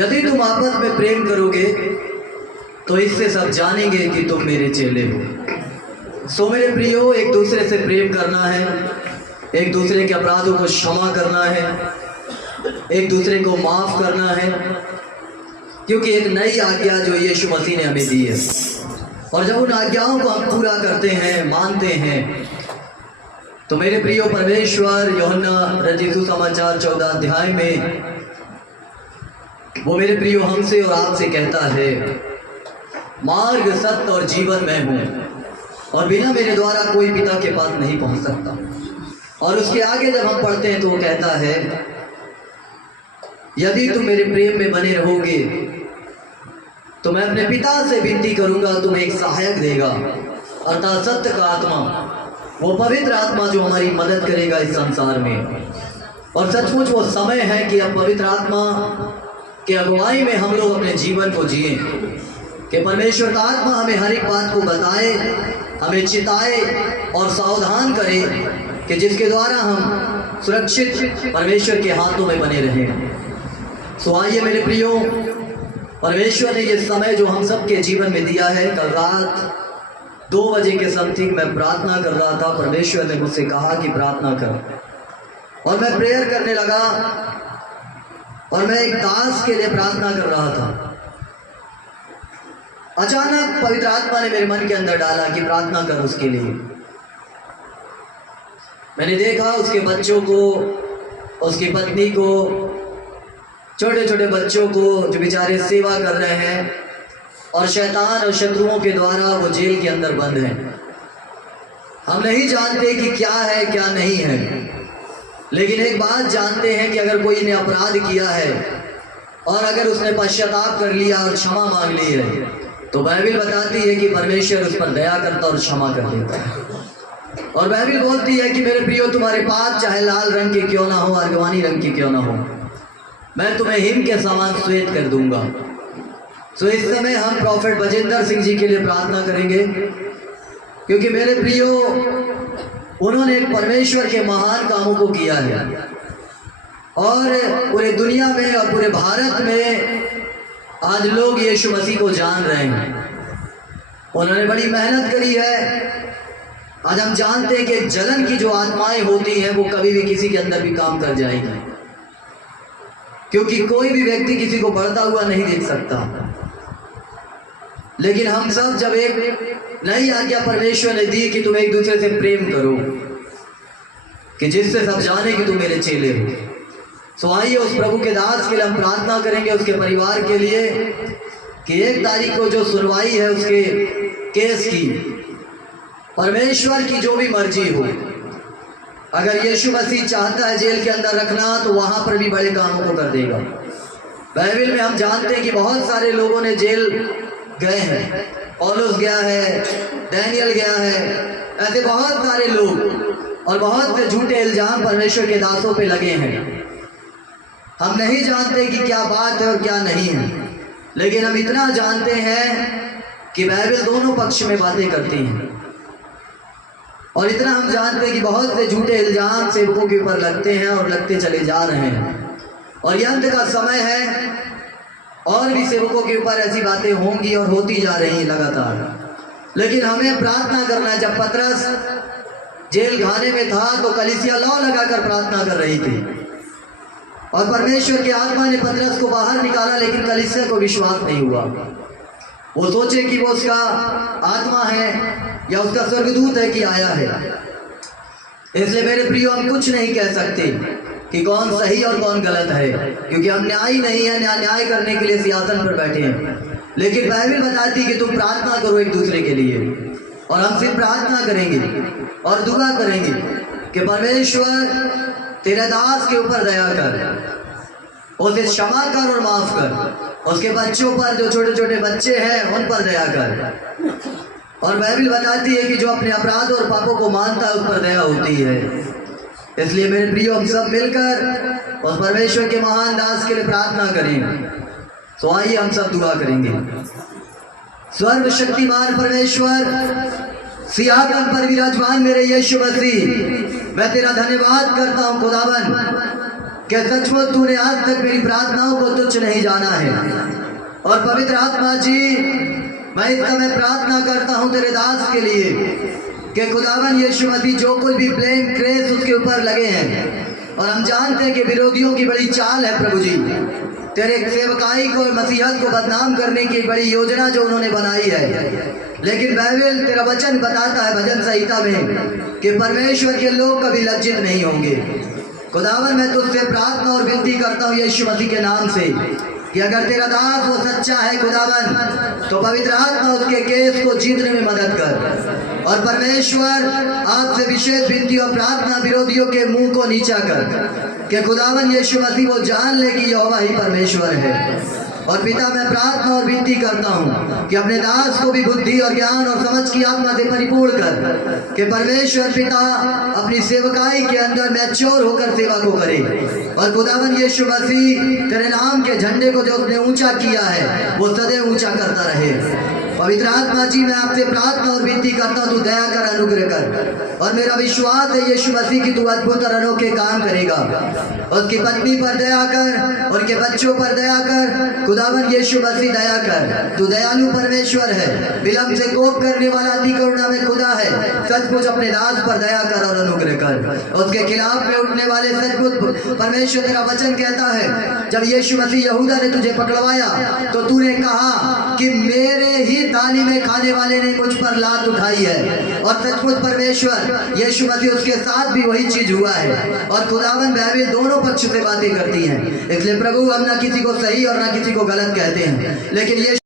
यदि तुम आपस में प्रेम करोगे तो इससे सब जानेंगे कि तुम मेरे चेले हो। सो मेरे प्रियो, एक दूसरे से प्रेम करना है, एक दूसरे के अपराधों को क्षमा करना है, एक दूसरे को माफ़ करना है, क्योंकि एक नई आज्ञा जो यीशु मसीह ने हमें दी है। और जब उन आज्ञाओं को हम पूरा करते हैं, मानते हैं, तो मेरे प्रियो परमेश्वर यूहन्ना रचित सुसमाचार 14 अध्याय में वो मेरे प्रियो हमसे और आपसे कहता है, मार्ग, सत्य और जीवन मैं हूँ, और बिना मेरे द्वारा कोई पिता के पास नहीं पहुँच सकता। और उसके आगे जब हम पढ़ते हैं तो वो कहता है, यदि तुम मेरे प्रेम में बने रहोगे तो मैं अपने पिता से विनती करूंगा, तुम्हें एक सहायक देगा, अर्थात सत्य का आत्मा, वो पवित्र आत्मा जो हमारी मदद करेगा इस संसार में। और सचमुच वो समय है कि अब पवित्र आत्मा के अगुवाई में हम लोग अपने जीवन को जिए, कि परमेश्वर का आत्मा हमें हर एक बात को बताए, हमें चिताए और सावधान करे, कि जिसके द्वारा हम सुरक्षित परमेश्वर के हाथों में बने रहें। सो आइए मेरे प्रियो, परमेश्वर ने ये समय जो हम सबके जीवन में दिया है, कल रात 2 बजे के समथिंग मैं प्रार्थना कर रहा था, परमेश्वर ने मुझसे कहा कि प्रार्थना कर, और मैं प्रेयर करने लगा और मैं एक दास के लिए प्रार्थना कर रहा था। अचानक पवित्र आत्मा ने मेरे मन के अंदर डाला कि प्रार्थना कर उसके लिए। मैंने देखा उसके बच्चों को, उसकी पत्नी को, छोटे छोटे बच्चों को जो बेचारे सेवा कर रहे हैं, और शैतान और शत्रुओं के द्वारा वो जेल के अंदर बंद हैं। हम नहीं जानते कि क्या है क्या नहीं है, लेकिन एक बात जानते हैं कि अगर कोई ने अपराध किया है और अगर उसने पश्चाताप कर लिया और क्षमा मांग ली है, तो बाइबिल बताती है कि परमेश्वर उस पर दया करता और क्षमा कर देता है। और बाइबिल बोलती है कि मेरे प्रियो, तुम्हारे पाप चाहे लाल रंग के क्यों ना हो, अर्गवानी रंग के क्यों ना हो, मैं तुम्हें हिम के समान श्वेत कर दूंगा। सो इस समय हम प्रॉफेट बजेंद्र सिंह जी के लिए प्रार्थना करेंगे, क्योंकि मेरे प्रियो, उन्होंने एक परमेश्वर के महान कामों को किया है, और पूरे दुनिया में और पूरे भारत में आज लोग यीशु मसीह को जान रहे हैं। उन्होंने बड़ी मेहनत करी है। आज हम जानते हैं कि जलन की जो आत्माएं होती हैं वो कभी भी किसी के अंदर भी काम कर जाएगी, क्योंकि कोई भी व्यक्ति किसी को बढ़ता हुआ नहीं देख सकता। लेकिन हम सब जब एक नई आज्ञा परमेश्वर ने दी कि तुम एक दूसरे से प्रेम करो, कि जिससे सब जाने कि तुम मेरे चेले हो। सो आइए उस प्रभु के दास के लिए हम प्रार्थना करेंगे, उसके परिवार के लिए, कि 1 तारीख को जो सुनवाई है उसके केस की, परमेश्वर की जो भी मर्जी हो, अगर यीशु मसीह चाहता है जेल के अंदर रखना तो वहां पर भी बड़े कामों को कर देगा। बाइबिल में हम जानते हैं कि बहुत सारे लोगों ने जेल गए हैं, पौलुस गया है, डैनियल गया है, ऐसे बहुत सारे लोग, और बहुत से झूठे इल्जाम परमेश्वर के दासों पे लगे हैं। हम नहीं जानते कि क्या बात है और क्या नहीं है, लेकिन हम इतना जानते हैं कि बाइबिल दोनों पक्ष में बातें करती है। और इतना हम जानते हैं कि बहुत से झूठे इल्जाम सेवकों के ऊपर लगते हैं और लगते चले जा रहे हैं, और ये अंत का समय है, और भी सेवकों के ऊपर ऐसी बातें होंगी और होती जा रही हैं लगातार। लेकिन हमें प्रार्थना करना है। जब पतरस जेल खाने में था तो कलीसिया लौ लगाकर प्रार्थना कर रही थी, और परमेश्वर की आत्मा ने पतरस को बाहर निकाला, लेकिन कलीसिया को विश्वास नहीं हुआ। वो सोचे कि वो उसका आत्मा है या उसका स्वर्गदूत है कि आया है। इसलिए मेरे प्रियो, हम कुछ नहीं कह सकते कि कौन सही और कौन गलत है, क्योंकि हम न्याय नहीं है, न्याय करने के लिए सिंहासन पर बैठे हैं। लेकिन बाइबिल बताती है कि तुम प्रार्थना करो एक दूसरे के लिए, और हम सिर्फ प्रार्थना करेंगे और दुआ करेंगे कि परमेश्वर तेरे दास के ऊपर दया कर, उसे क्षमा कर और माफ कर, उसके बच्चों पर, जो छोटे छोटे बच्चे हैं उन पर दया कर। और बाइबिल बताती है कि जो अपने अपराध और पापों को मानता है उस पर दया होती है। इसलिए मेरे प्रियो, हम सब मिलकर उस परमेश्वर के महान दास के लिए प्रार्थना करें। तो आइए हम सब दुआ करेंगे। सर्वशक्तिमान परमेश्वर, सिंहासन पर विराजमान मेरे यीशु मसीह, मैं तेरा धन्यवाद करता हूँ खुदावन, कि सचमुच तूने आज तक मेरी प्रार्थनाओं को तुच्छ नहीं जाना है। और पवित्र आत्मा जी, मैं इस समय प्रार्थना करता हूँ तेरे दास के लिए कि खुदावन यीशु मसीह जो कोई भी ब्लेम क्रेस उसके ऊपर लगे हैं, और हम जानते हैं कि विरोधियों की बड़ी चाल है प्रभु जी, तेरे सेवकाई को और मसीहत को बदनाम करने की बड़ी योजना जो उन्होंने बनाई है। लेकिन बाइबल तेरा वचन बताता है भजन संहिता में कि परमेश्वर के लोग कभी लज्जित नहीं होंगे। खुदावन मैं तुझसे प्रार्थना और विनती करता हूँ यीशु मसीह के नाम से कि अगर तेरा दास वो सच्चा है खुदावन, तो पवित्र आत्मा उसके केस को जीतने में मदद कर। और परमेश्वर आपसे विशेष विनती और प्रार्थना विरोधियों के मुंह को नीचा कर कि खुदावन यीशु मसीह वो जान ले कि यहोवा ही परमेश्वर है। और पिता मैं प्रार्थना और विनती करता हूँ कि अपने दास को भी बुद्धि और ज्ञान और समझ की आत्मा से परिपूर्ण कर कि परमेश्वर पिता अपनी सेवकाई के अंदर मैच्योर होकर सेवा को करे। और खुदावन यीशु मसीह तेरे नाम के झंडे को जो उसने ऊंचा किया है वो सदैव ऊंचा करता रहे। पवित्र आत्मा जी, मैं आपसे प्रार्थना और विनती करता हूँ, तू दया कर, अनुग्रह कर। और मेरा विश्वास है यीशु मसीह की तू अद्भुत और अनोखे काम करेगा। उसकी पत्नी पर दया कर, उनके बच्चों पर दया कर। खुदावन यीशु मसीह दया कर, तू दयालु परमेश्वर है, विलम्ब से कोप करने वाला अति करुणा में खुदा है। सचमुच अपने दास पर दया कर और अनुग्रह कर। उसके खिलाफ में उठने वाले सचमुच परमेश्वर तेरा वचन कहता है, जब यीशु मसीह यहूदा ने तुझे पकड़वाया तो तूने कहा कि मेरे ही थाली में खाने वाले ने मुझ पर लात उठाई है। और सचमुच परमेश्वर यीशु मसीह उसके साथ भी वही चीज हुआ है। और खुदावन बाइबल दोनों पक्ष से बातें करती हैं, इसलिए प्रभु हम ना किसी को सही और ना किसी को गलत कहते हैं, लेकिन ये